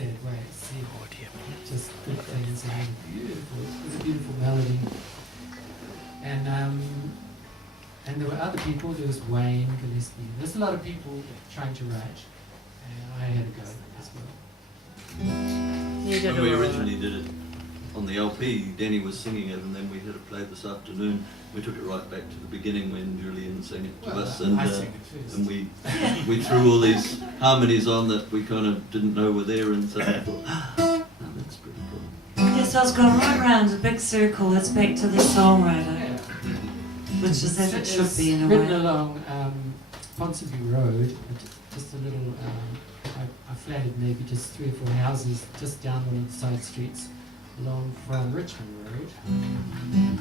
said, wait, see, just good things, and beautiful. It was a beautiful melody. And there were other people. There was Wayne Gillespie. There's a lot of people trying to write, and I had a go as well. When we originally did it on the LP, Denny was singing it, and then we had it played this afternoon. We took it right back to the beginning when Julian sang it to us, and we threw all these harmonies on that we kind of didn't know were there, and so I thought, oh, that's pretty cool. Yes, I was going right round a big circle. It's back to the songwriter, which is as it should be in a way. Written along Ponsonby Road, just a little. I flatted maybe just 3 or 4 houses just down one of the side streets along from Richmond Road. And,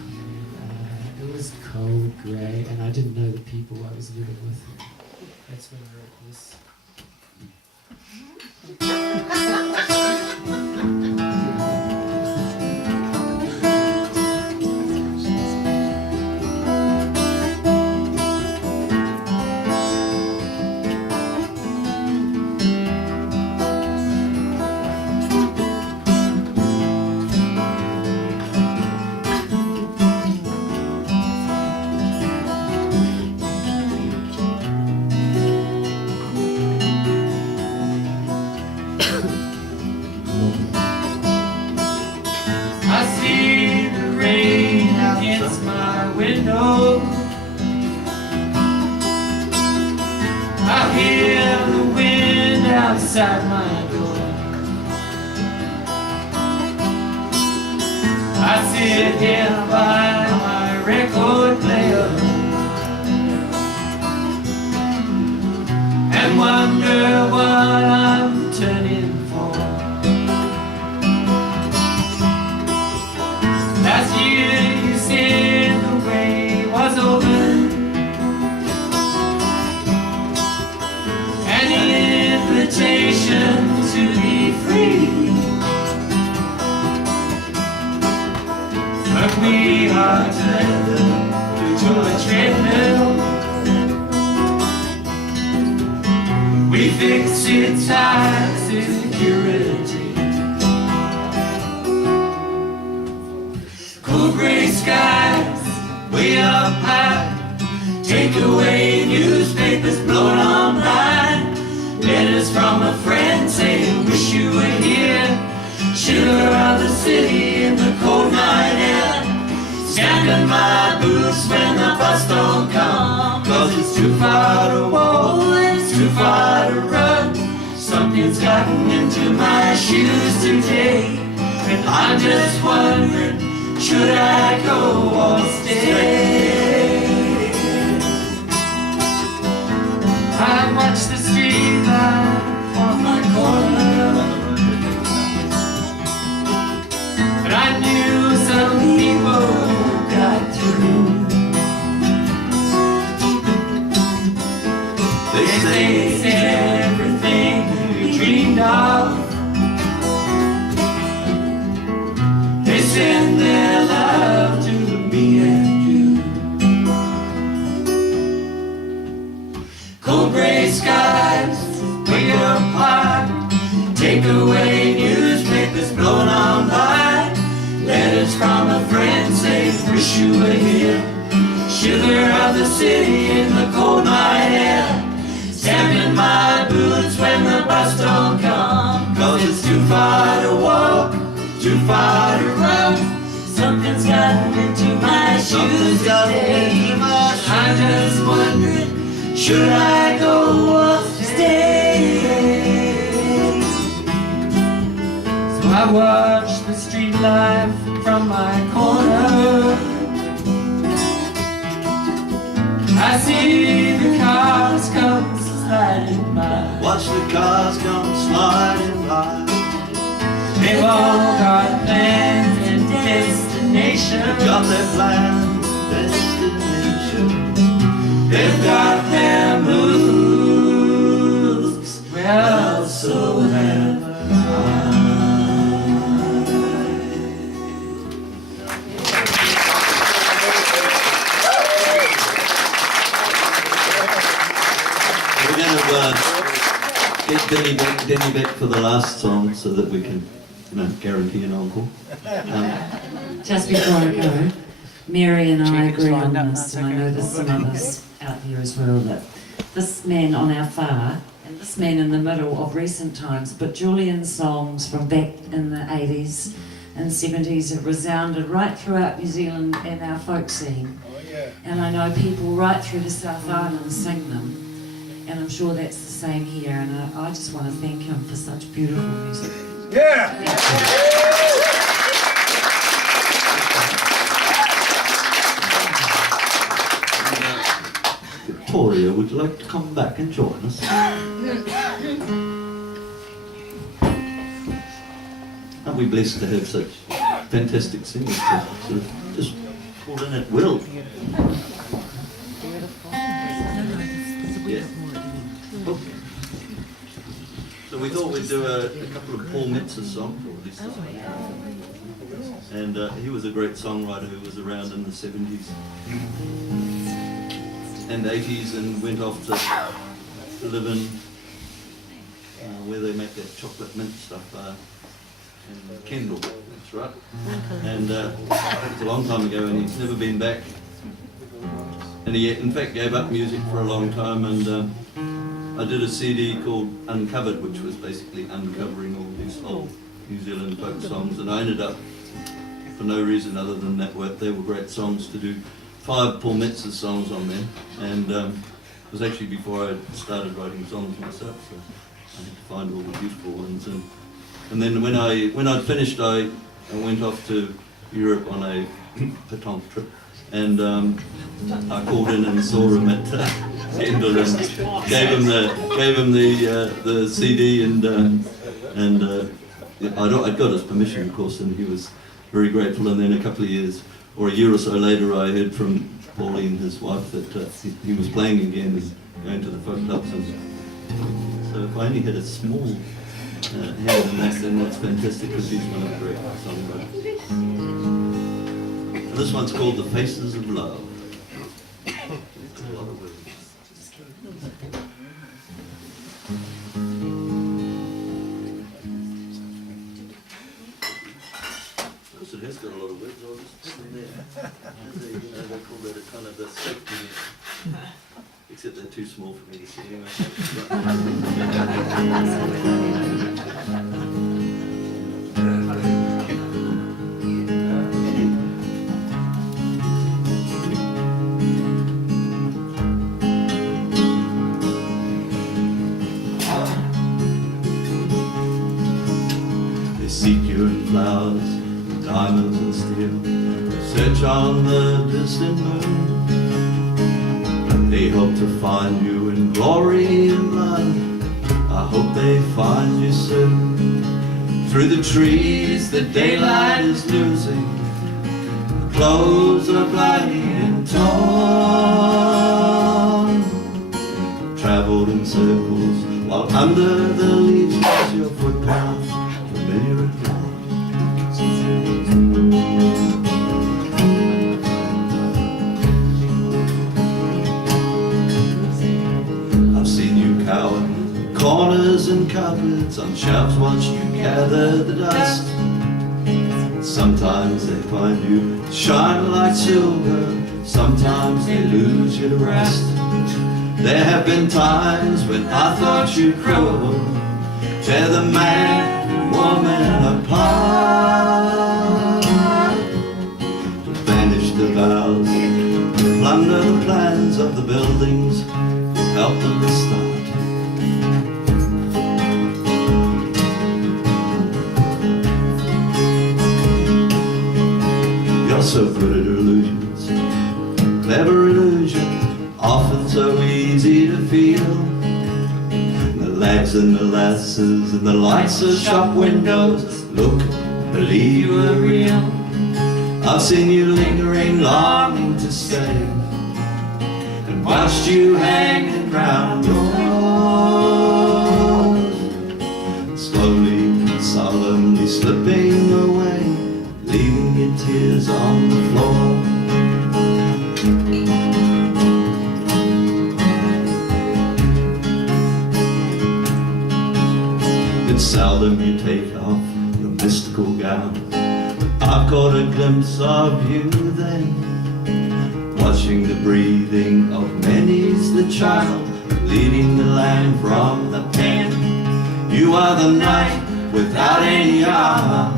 it was cold, grey, and I didn't know the people I was living with. That's when I wrote this. Outside my door, I sit here by my record player and wonder what I'm turning for. Last year you said the way was over, and the invitation to be free, but we are tethered to a treadmill. We fix its high security. Cool grey skies, way up high. Take away newspapers blown on by. Letters from a friend saying, wish you were here. Shiver of the city in the cold night air. Stamping my boots when the bus don't come, 'cause it's too far to walk, it's too far to run. Something's gotten into my shoes today, and I'm just wondering, should I go or stay? I watch the street light on my corner, but I knew some people got through. They say it's everything we dreamed of. They send their love to me and you. Cold grey skies, way up high. Take away newspapers blown on by. Letters from a friend say, wish you were here. Shiver of the city in the cold night air. Stamping my boots when the bus don't come, 'cause it's too far to walk, too far to run. Something's gotten into my shoes today. I'm just wondering, should I go or stay? So I watch the street life from my corner. I see the cars come sliding by. Watch the cars come sliding by. They've all got plans and destinations. Got their plans, destination. They've got their moves. Well, so have I. We're going to get Denny back for the last song so that we can, guarantee an encore. Just before I go, Mary and I agree on this, and I know there's some others out here as well, that this man on our far and this man in the middle of recent times, but Julian's songs from back in the 80s and 70s have resounded right throughout New Zealand and our folk scene. And I know people right through the South Island sing them. And I'm sure that's the same here, and I just want to thank him for such beautiful music. Victoria would like to come back and join us. Aren't we blessed to have such fantastic singers to sort of just pull in at will? Yeah. So we thought we'd do a couple of Paul Metz's songs, or at least this one. And he was a great songwriter who was around in the 70s and 80s and went off to live in where they make that chocolate mint stuff in Kendal, that's right. And it was a long time ago and he's never been back. And he in fact gave up music for a long time, and I did a CD called Uncovered, which was basically uncovering all these old New Zealand folk songs, and I ended up, for no reason other than that they were great songs, to do 5 Paul Metz's songs on them, and it was actually before I started writing songs myself, so I had to find all the beautiful ones, and then when I'd finished, I went off to Europe on a pétanque trip, and I called in and saw him at Kendal and gave him the CD, and I'd got his permission, of course, and he was very grateful. And then a couple of years, or a year or so later, I heard from Pauline, his wife, that he was playing again and going to the folk clubs. And so if I only had a small hand in that, then that's fantastic, because he's one of the great songwriters. And this one's called The Faces of Love. A lot of words. It has got a lot of words, I'll just put them there. They call that a kind of the safety net. Except they're too small for me to see anyway. They seek you in flowers, diamonds and steel, search on the distant moon. They hope to find you in glory and blood. I hope they find you soon. Through the trees the daylight is losing, clothes are bloody and torn. Traveled in circles while under the leaves was your footpath, familiar and warm. Corners and cupboards, on shelves watch you gather the dust. Sometimes they find you shine like silver, sometimes they lose you to rust. There have been times when I thought you cruel, tear the man and woman apart, to banish the vows, to plunder the plans of the buildings, help them to start. So good at illusions, clever illusions, often so easy to feel. The lads and the lasses and the lights of shop windows look, believe you are real. I've seen you lingering, longing to stay, and watched you hanging round doors, slowly and solemnly slipping away, leaving your tears on the floor. It's seldom you take off your mystical gown. I've caught a glimpse of you then, watching the breathing of many's the child, leading the land from the pen. You are the night without any armor,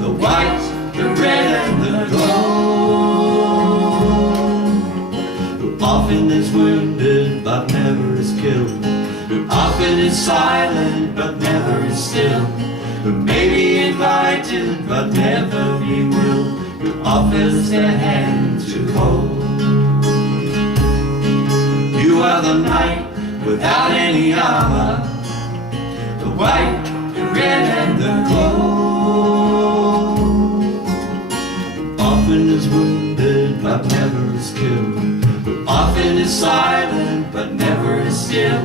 the white, the red and the gold, who often is wounded but never is killed, who often is silent but never is still, who may be invited but never be willed, who offers their hand to hold. You are the night without any armor, the white, the red and the gold, who often is wounded but never is killed, who often is silent but never is still,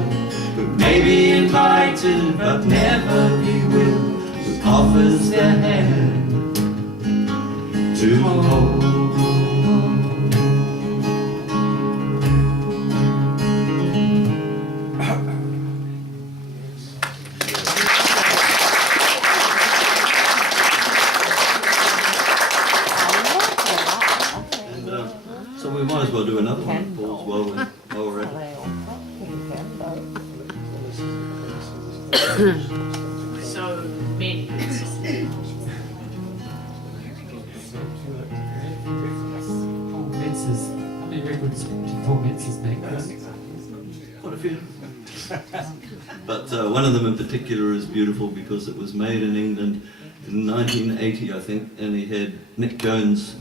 who may be invited but never be willed, who offers their hand to hold. So we might as well do another one, Paul, while we're at it. So many. Paul Mentz's, how many records did Paul Mentz's make? Quite a few. But one of them in particular is beautiful because it was made in England in 1980, I think, and he had Nick Jones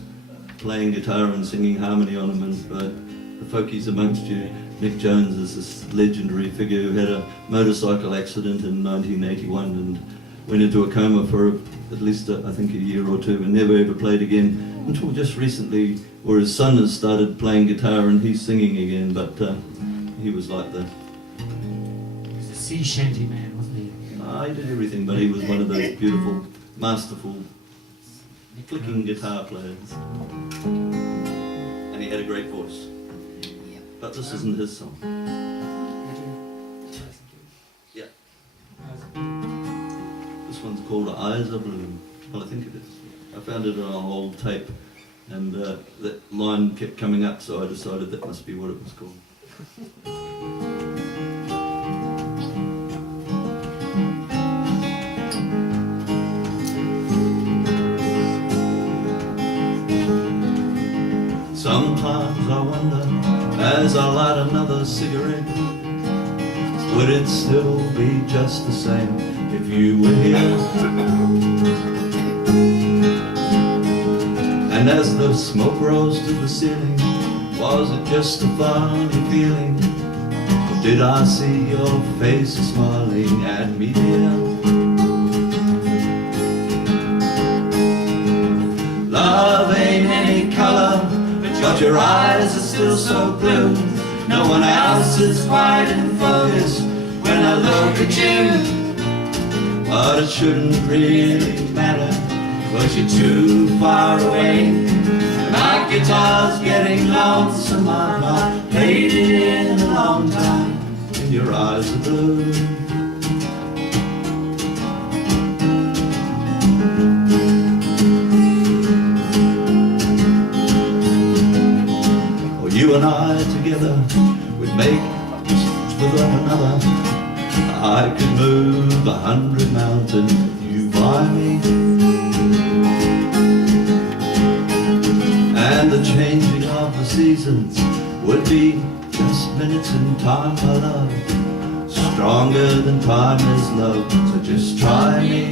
playing guitar and singing harmony on him. And for the folkies amongst you, Nick Jones is this legendary figure who had a motorcycle accident in 1981 and went into a coma for at least, I think, a year or two and never ever played again until just recently, where his son has started playing guitar and he's singing again, but he was like the... He was a sea shanty man, wasn't he? He did everything, but he was one of those beautiful, masterful, clicking guitar players. And he had a great voice. But this isn't his song. Yeah. This one's called Eyes Are Blue. Well, I think it is. I found it on an old tape, and that line kept coming up, so I decided that must be what it was called. Sometimes I wonder, as I light another cigarette, would it still be just the same if you were here? And as the smoke rose to the ceiling, was it just a funny feeling? Or did I see your face smiling at me, dear? Love ain't any color, but your eyes are still so blue. No one else is quite in focus when I look at you. But it shouldn't really matter, cause you're too far away. My guitar's getting lonesome, I've not played it in a long time, and your eyes are blue. You and I together would make with one another. I could move 100 mountains with you by me. And the changing of the seasons would be just minutes in time, my love. Stronger than time is love, so just try me.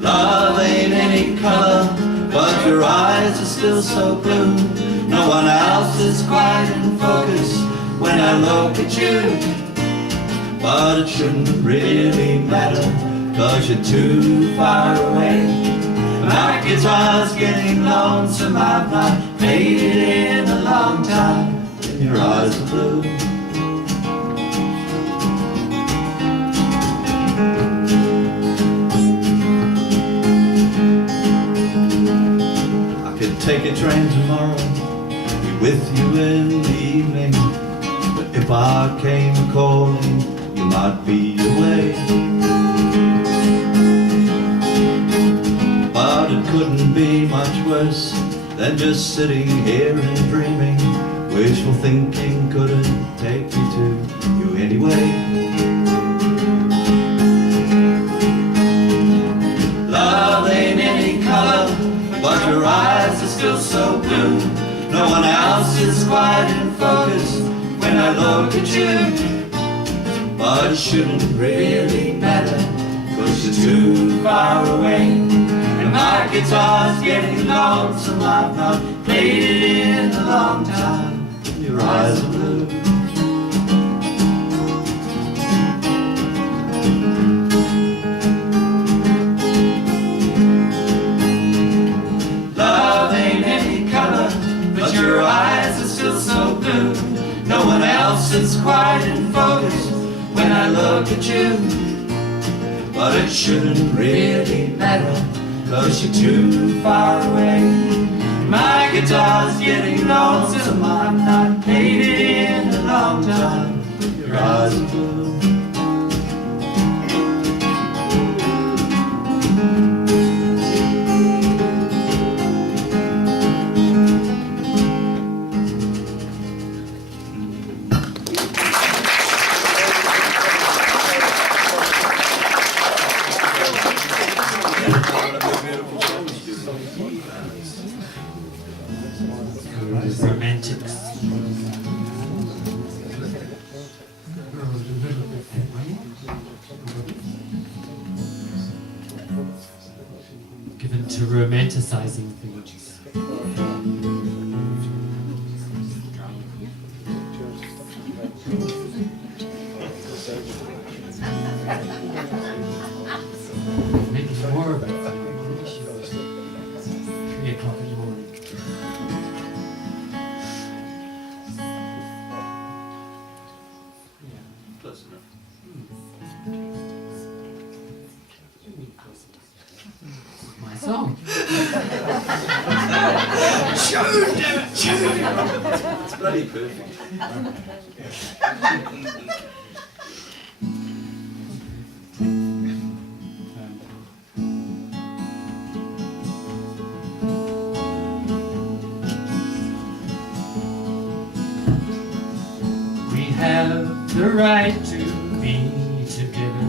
Love ain't any color, but your eyes are still so blue. No one else is quite in focus when I look at you. But it shouldn't really matter, cause you're too far away. My guitar's getting lonesome, I've not played it in a long time, and your eyes are blue. Take a train tomorrow, be with you in the evening. But if if I came calling, you might be away. But it couldn't be much worse than just sitting here and dreaming. Wishful thinking couldn't take me to you anyway. Love ain't any color, but your eyes are still so blue. No one else is quite in focus when I look at you. But it shouldn't really matter, 'cause you're too far away. And my guitar's getting lonesome, I've not played it in a long time. Your eyes are blue. Love ain't any color, but your eyes are still so blue. No one else is quite in focus when I look at you. But it shouldn't really matter, 'cause you're too far away. My guitar's getting lonesome, I've not played it in a long time. Your eyes are blue. Romantics. Given to romanticizing things. Maybe more about that. 3 o'clock in the morning. Close enough. My song. It's bloody perfect. We have the right to be together.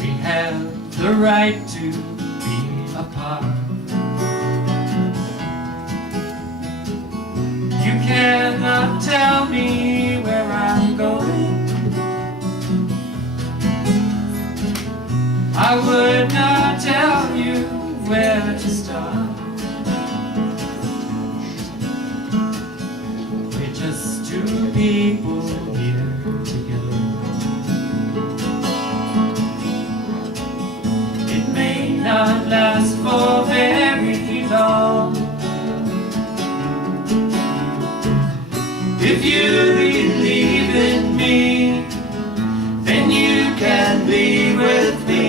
We have the right to be apart. You cannot tell me where I'm going. I would not tell you where to start. We're just two people here together. It may not last for very long. If you believe in me, then you can be with me,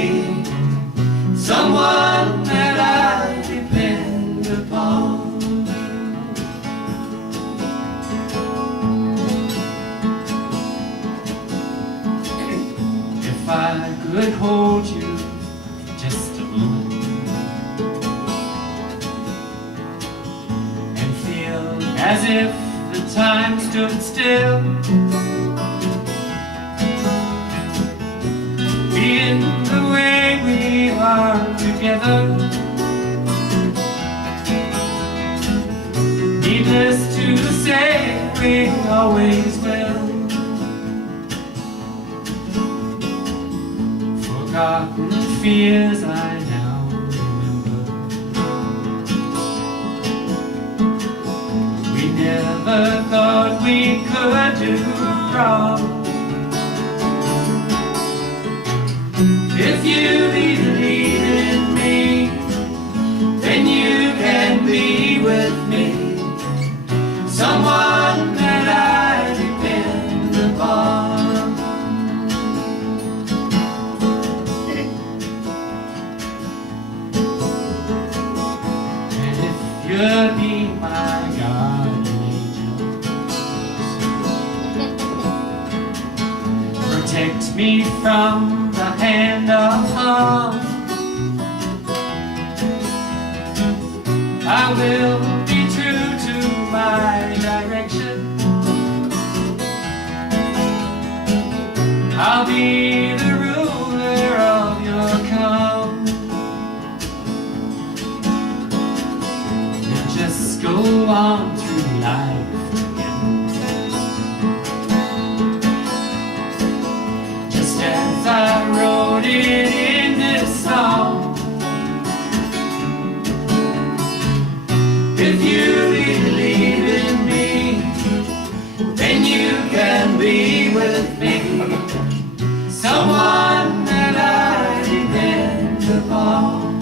someone that I depend upon. If I could hold you just a moment and feel as if the time stood still, in the way we are together. Needless to say, we always will. Forgotten fears I now remember. We never thought we could do wrong. If you believe in me, then you can be with me, someone that I depend upon. And if you'll be my God, protect me from the hand of harm. I will be true to my direction. I'll be the ruler of your calm. And just go on through life. As I wrote it in this song. If you believe in me, then you can be with me, someone that I depend upon.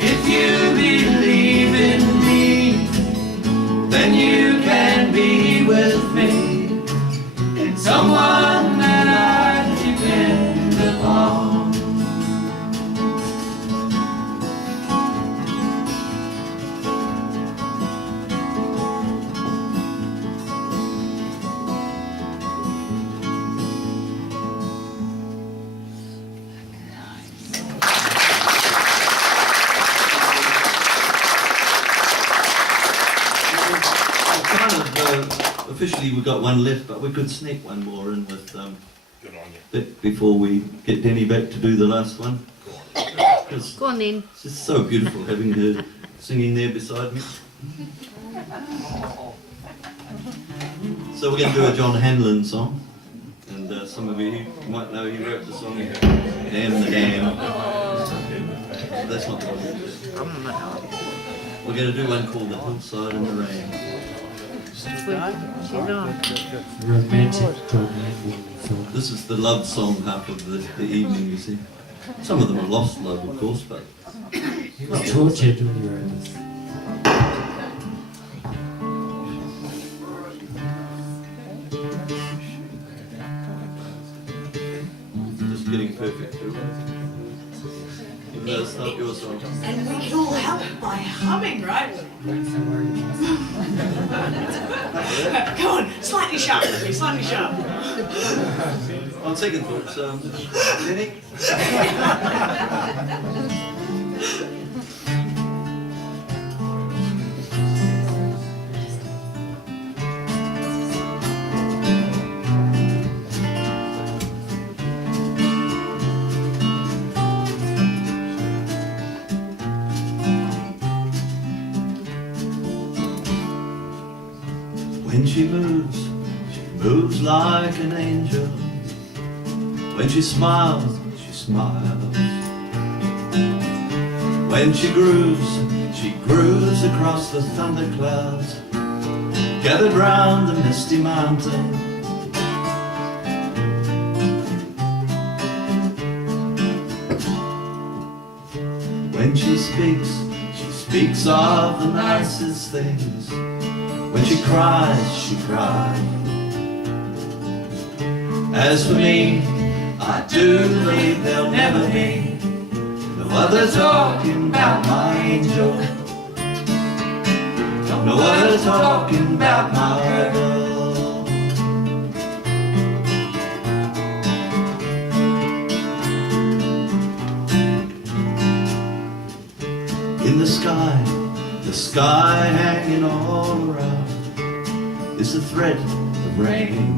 If you believe in me, then you can be with me, someone that I depend upon. Officially we've got one left, but we could sneak one more in with Good on you. before we get Denny back to do the last one. Go on then. It's just so beautiful having her singing there beside me. So we're going to do a John Hanlon song, and some of you might know he wrote the song Damn the Dam. That's not the one. We're going to do one called The Hillside in the Rain. Romantic John Hanlon song. This is the love song half of the evening, you see. Some of them are lost love, of course, but He was tortured when he wrote this. just getting perfect too. Even though it's not your song. And we can all help by humming, right? Don't worry. Come on, slightly sharp, slightly sharp. On second thoughts, Denny? When she moves like an angel. When she smiles, she smiles. When she grooves across the thunderclouds, gathered round the misty mountain. When she speaks of the nicest things. When she cries, she cries. As for me, I do believe there'll never be no other talking about my angel, no other talking about my girl. In the sky hanging all around is a thread of rain.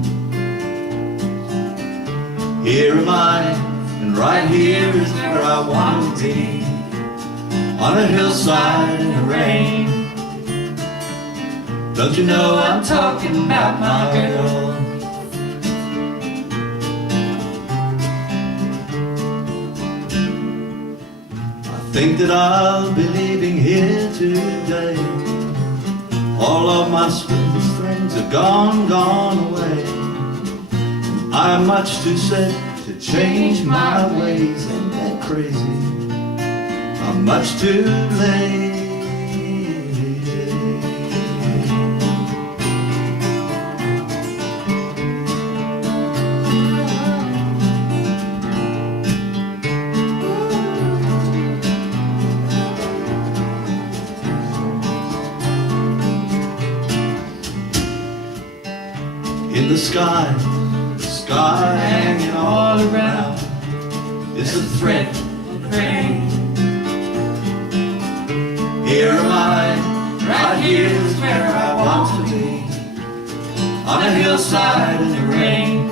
Here am I, and right here is where I want to be, on a hillside in the rain. Don't you know I'm talking about my girl? I think that I'll be leaving here today. All of my spring friends are gone away. I'm much too sad to change my ways. Ain't that crazy? I'm much too late. in the sky hanging all around is the threat of rain. Here am I, right here is where I want to be, on a hillside in the rain.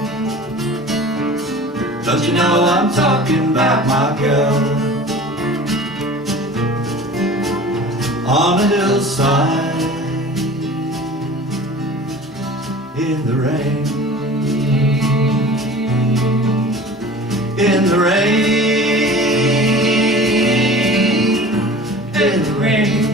Don't you know I'm talking about my girl, on a hillside in the rain. In the rain, in the rain.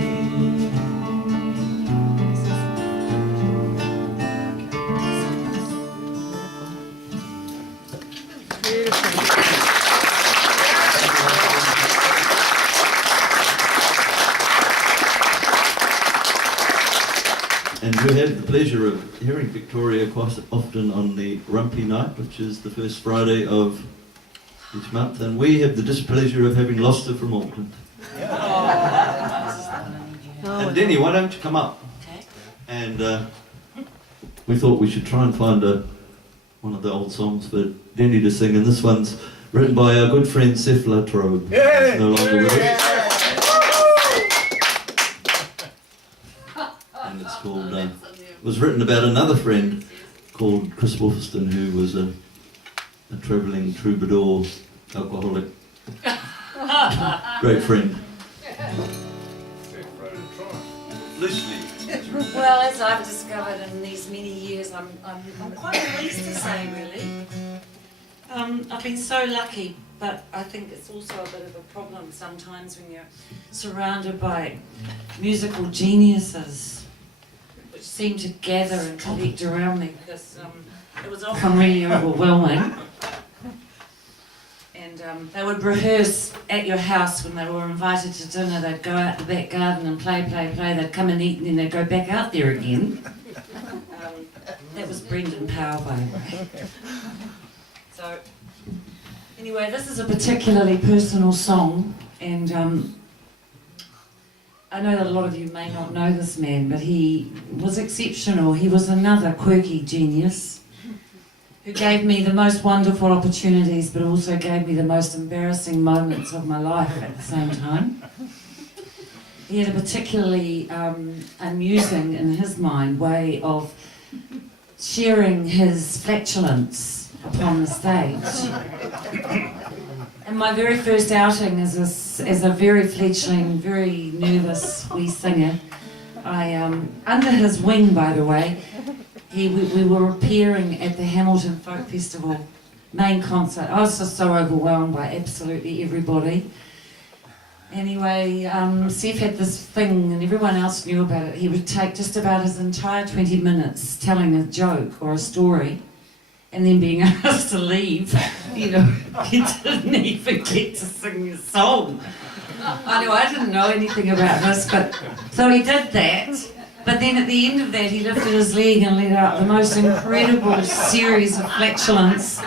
And we have the pleasure of hearing Victoria quite often on the Rumpy Night, which is the first Friday of each month, and we have the displeasure of having lost her from Auckland. And Denny, why don't you come up? And we thought we should try and find one of the old songs for Denny to sing, and this one's written by our good friend Seth Latrobe. He's no longer with us. And it's called, it was written about another friend called Chris Wolfston, who was a travelling troubadour, alcoholic, great friend. Loosely. Well, as I've discovered in these many years, I'm quite pleased to say, really. I've been so lucky, but I think it's also a bit of a problem sometimes when you're surrounded by musical geniuses, which seem to gather and collect around me, because it was often really overwhelming. And they would rehearse at your house when they were invited to dinner. They'd go out the back garden and play. They'd come and eat, and then they'd go back out there again. That was Brendon Power, by the way. So, anyway, this is a particularly personal song, and I know that a lot of you may not know this man, but he was exceptional. He was another quirky genius who gave me the most wonderful opportunities, but also gave me the most embarrassing moments of my life at the same time. He had a particularly amusing, in his mind, way of sharing his flatulence upon the stage. And my very first outing as a very fledgling, very nervous wee singer, I under his wing, by the way, we were appearing at the Hamilton Folk Festival main concert. I was just so overwhelmed by absolutely everybody. Anyway, Seth had this thing, and everyone else knew about it. He would take just about his entire 20 minutes telling a joke or a story, and then being asked to leave. You know, he didn't even get to sing his song. I know, I didn't know anything about this, but so he did that. But then at the end of that, he lifted his leg and let out the most incredible series of flatulence,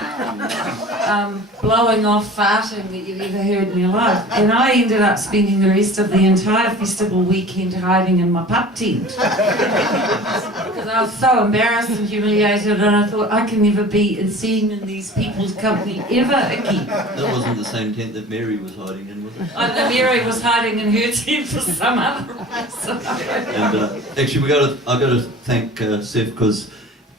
blowing off farting that you've ever heard in your life. And I ended up spending the rest of the entire festival weekend hiding in my pup tent. Because I was so embarrassed and humiliated, and I thought, I can never be seen in these people's company ever again. That wasn't the same tent that Mary was hiding in, was it? Mary was hiding in her tent for some other reason. And actually, I've got to thank Seth, because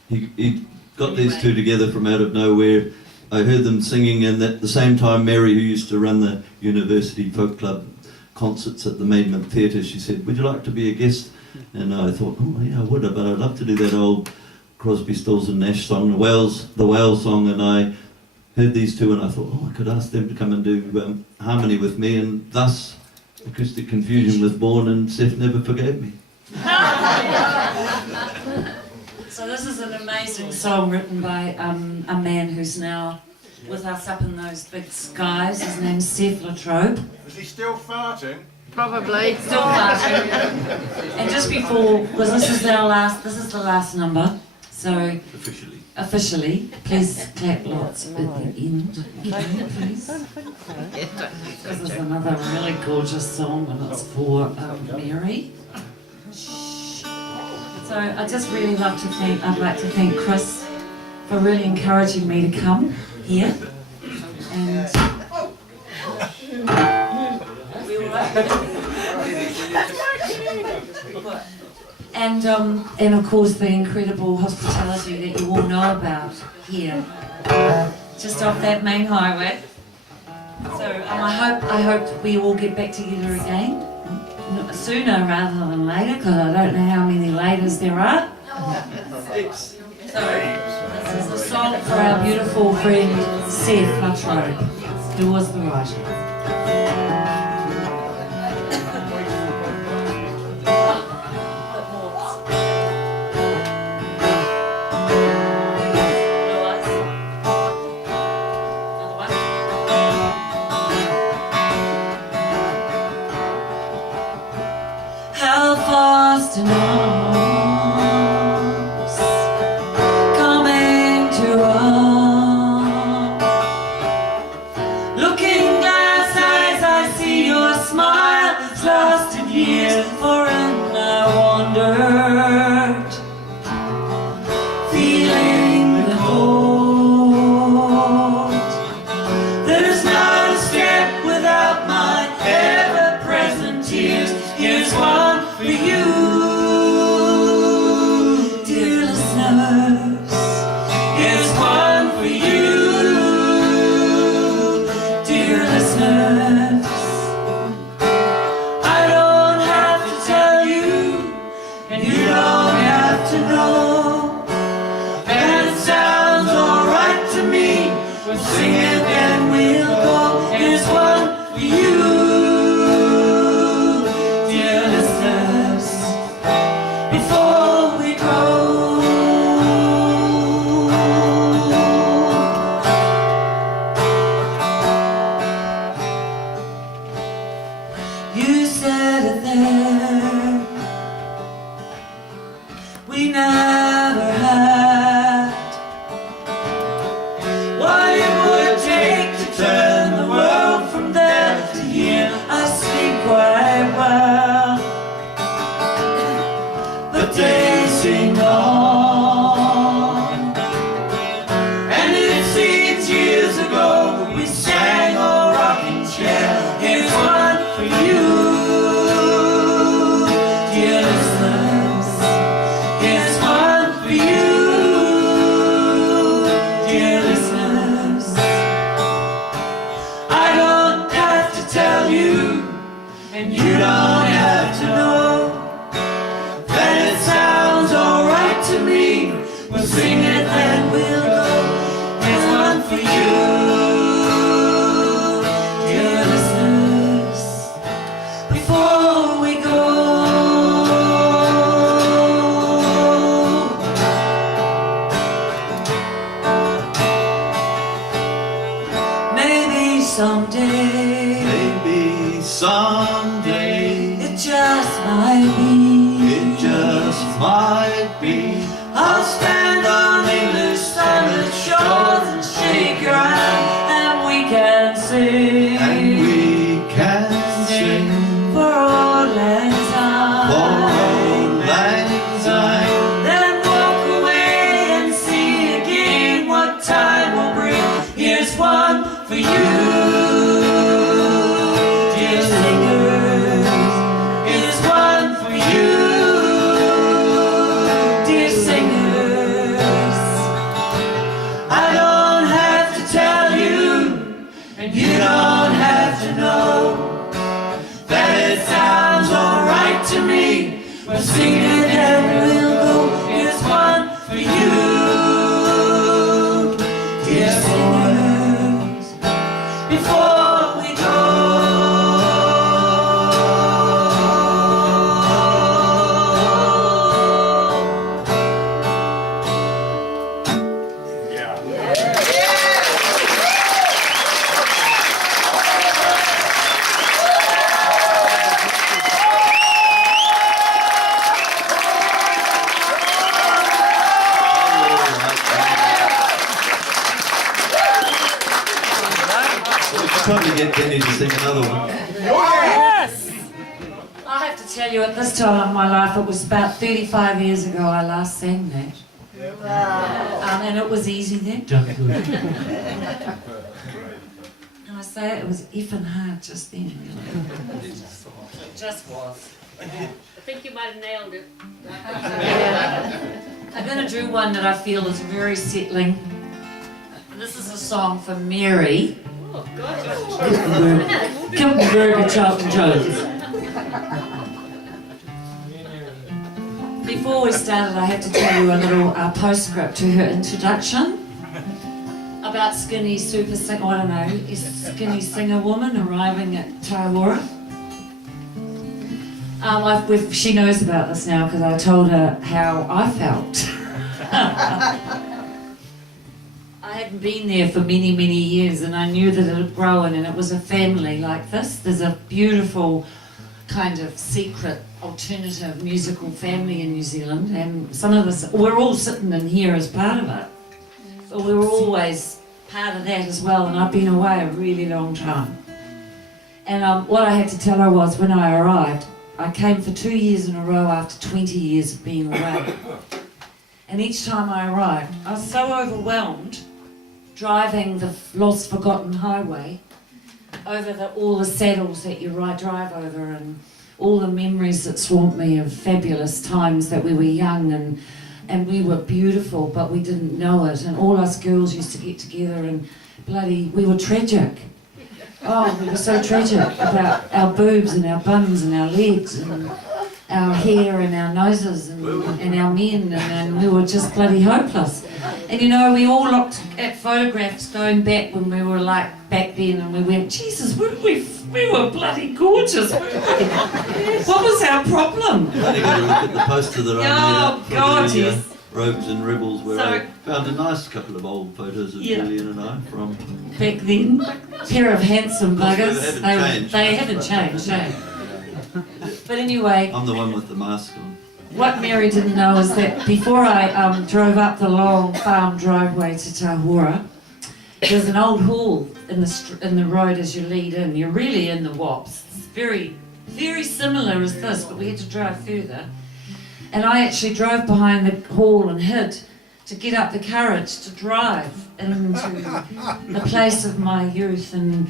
he got these two together from out of nowhere. I heard them singing, and at the same time, Mary, who used to run the University Folk Club concerts at the Maidment Theatre, she said, "Would you like to be a guest?" And I thought, oh yeah, I would, but I'd love to do that old Crosby, Stills and Nash song, the Wales song. And I heard these two, and I thought, oh, I could ask them to come and do harmony with me, and thus Acoustic Confusion was born, and Seth never forgave me. So this is an amazing song written by a man who's now with us up in those big skies. His name's Seth Latrobe. Is he still farting? Probably. Still farting. And just before, because this is the last number, so officially, please clap lots at the end, please. This is another really gorgeous song, and it's for Mary. So I'd like to thank Chris for really encouraging me to come here. And and of course the incredible hospitality that you all know about here, just off that main highway. So I hope we all get back together again sooner rather than later, because I don't know how many laters there are. So this is a song for our beautiful friend Seth Luttrow, who was the writer. Time to get Denny to sing another one. Yes! I have to tell you, at this time of my life, it was about 35 years ago I last sang that. And it was easy then. Just good. Can I say it was effing hard just then, really. It just was. I think you might have nailed it. I'm going to do one that I feel is very settling. This is a song for Mary. Oh, gorgeous. Kippenberger, Charlton Jones. Before we started, I had to tell you a little postscript to her introduction about skinny super singer, I don't know, skinny singer woman arriving at Tahura. She knows about this now because I told her how I felt. I hadn't been there for many, many years, and I knew that it had grown, and it was a family like this. There's a beautiful kind of secret alternative musical family in New Zealand, and some of us, we're all sitting in here as part of it, but we were always part of that as well, and I've been away a really long time. And what I had to tell her was, when I arrived, I came for 2 years in a row after 20 years of being away. And each time I arrived, I was so overwhelmed driving the lost forgotten highway over all the saddles that you drive over, and all the memories that swamp me of fabulous times that we were young and we were beautiful, but we didn't know it, and all us girls used to get together and we were tragic. Oh, we were so tragic about our boobs and our bums and our legs and our hair and our noses and our men, and we were just bloody hopeless. And you know, we all looked at photographs going back when we were like back then, and we went, Jesus, we were bloody gorgeous, weren't we? What was our problem? You've only got to look at the poster that I made up God, for the yes. Robes and Rebels, where So- I found a nice couple of old photos of Yeah. Julian and I from... Back then, pair of handsome buggers. They haven't changed. They haven't changed, eh? But anyway, I'm the one with the mask on. what Mary didn't know is that before I drove up the long farm driveway to Tahura, there's an old hall in the road as you lead in. You're really in the Wops. It's very, very similar as this, but we had to drive further. And I actually drove behind the hall and hid to get up the courage to drive into the place of my youth, and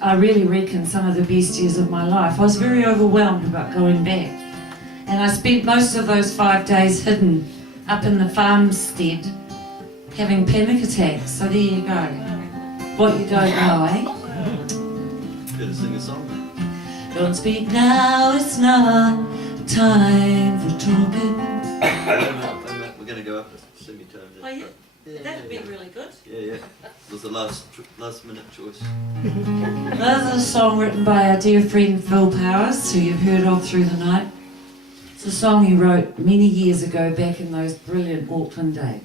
I really reckon some of the best years of my life. I was very overwhelmed about going back, and I spent most of those 5 days hidden up in the farmstead having panic attacks. So there you go. What you don't know, eh? Better sing a song. Don't speak now, it's not time for talking. We're going to go up a semitone. Oh yeah? That'd be really good. Yeah. It was the last minute choice. This is a song written by our dear friend Phil Powers, who you've heard of through the night. It's a song he wrote many years ago, back in those brilliant Auckland days.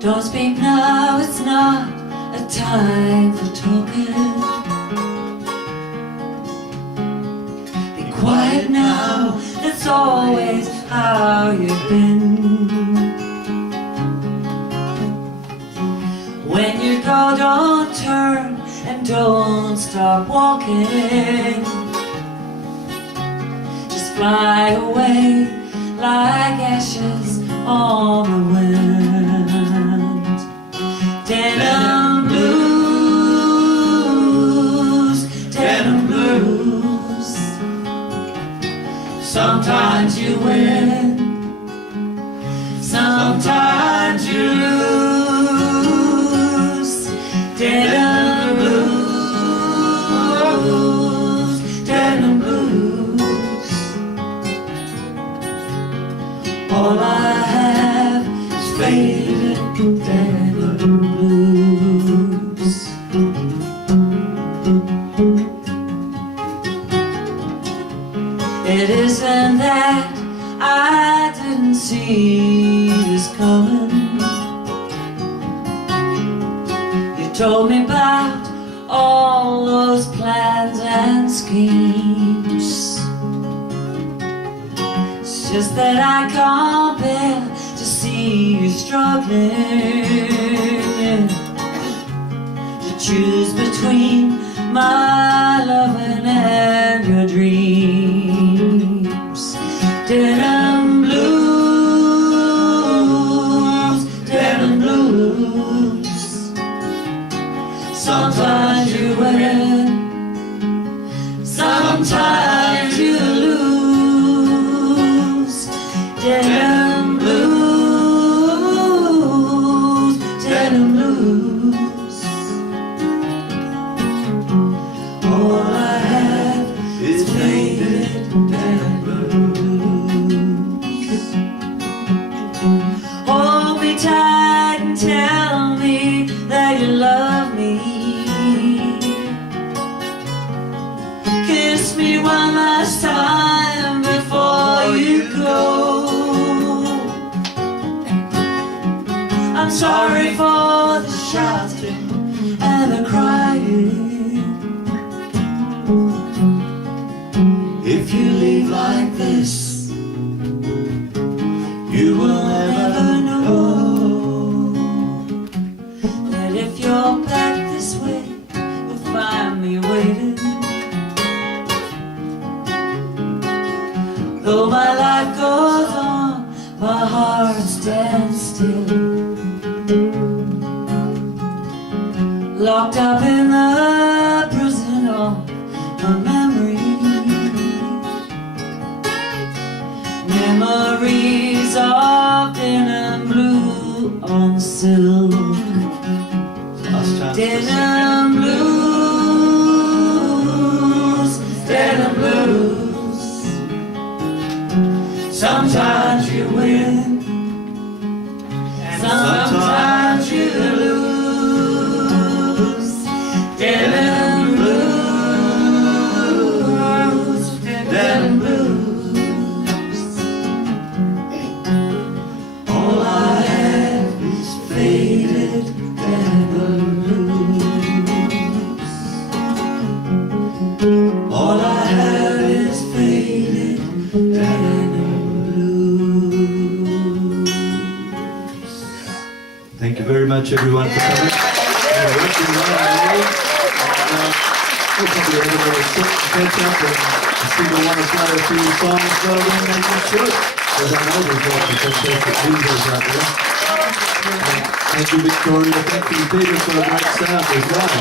Don't speak now, it's not a time for talking. Be quiet now, that's always how you've been. When you go, don't turn and don't stop walking. Just fly away like ashes on the wind. Denim blues, denim blues. Sometimes you win, sometimes you lose. Denim blues, denim blues. All I have is faded denim blues. It isn't that I didn't see this coming. You told me about all those plans and schemes. It's just that I can't bear to see you struggling to choose between my loving and your dreams. Denim blues, denim blues. Sometimes you win, sometimes you lose. Denim blues, denim blues. All I have is faded denim blues. Hold me tight and tell me that you love me. Kiss me one last time before you go. I'm sorry for the shouting and the crying. If you leave like this, you will never know that if you're back this way, you'll find me waiting. Though my life goes on, my heart stands still. Locked up in the prison of my memory. Memories of denim blue on silk. Denim blues, denim blues. Sometimes you win, sometimes you lose. Denim blues, denim blues. All I have is faded denim blues. All I have is faded denim blues. Thank you very much, everyone, for coming. We'll probably have another catch up and see if we want to play a few songs, so then they can shoot. Because I know there's lots of fantastic videos out there. Thank you, Victoria. Thank you, Peter, for a great sound as well.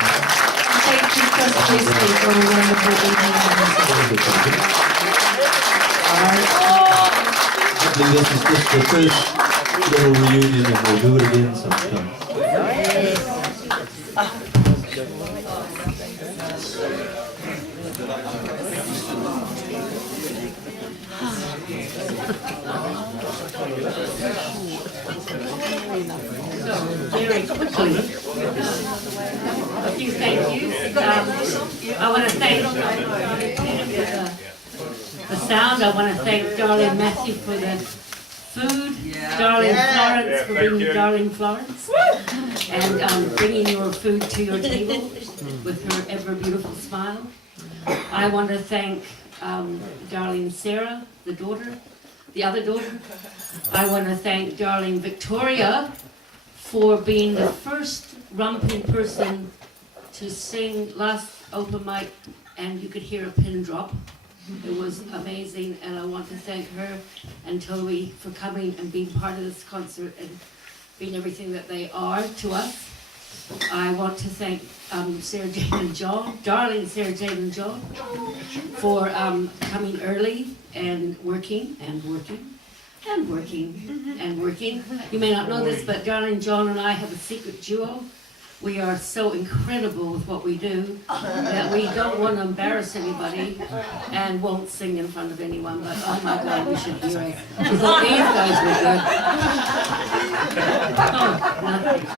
Thank you, Trustee, for a wonderful evening. Hopefully this is just the first little reunion and we'll do it again sometime. Very quickly, a few thank yous. I want to thank the sound. I want to thank darling Matthew for the food, darling Florence for bringing darling Florence, and bringing your food to your table with her ever beautiful smile. I want to thank darling Sarah, the daughter, the other daughter. I want to thank darling Victoria for being the first rumping person to sing last open mic and you could hear a pin drop. It was amazing, and I want to thank her and Toby for coming and being part of this concert and being everything that they are to us. I want to thank Sarah Jane and John, darling Sarah Jane and John, for coming early and working and working and working and working. You may not know this, but darling John and I have a secret duo. We are so incredible with what we do that we don't want to embarrass anybody and won't sing in front of anyone, but oh my God, we should hear it. We thought these guys were good. Oh, nothing.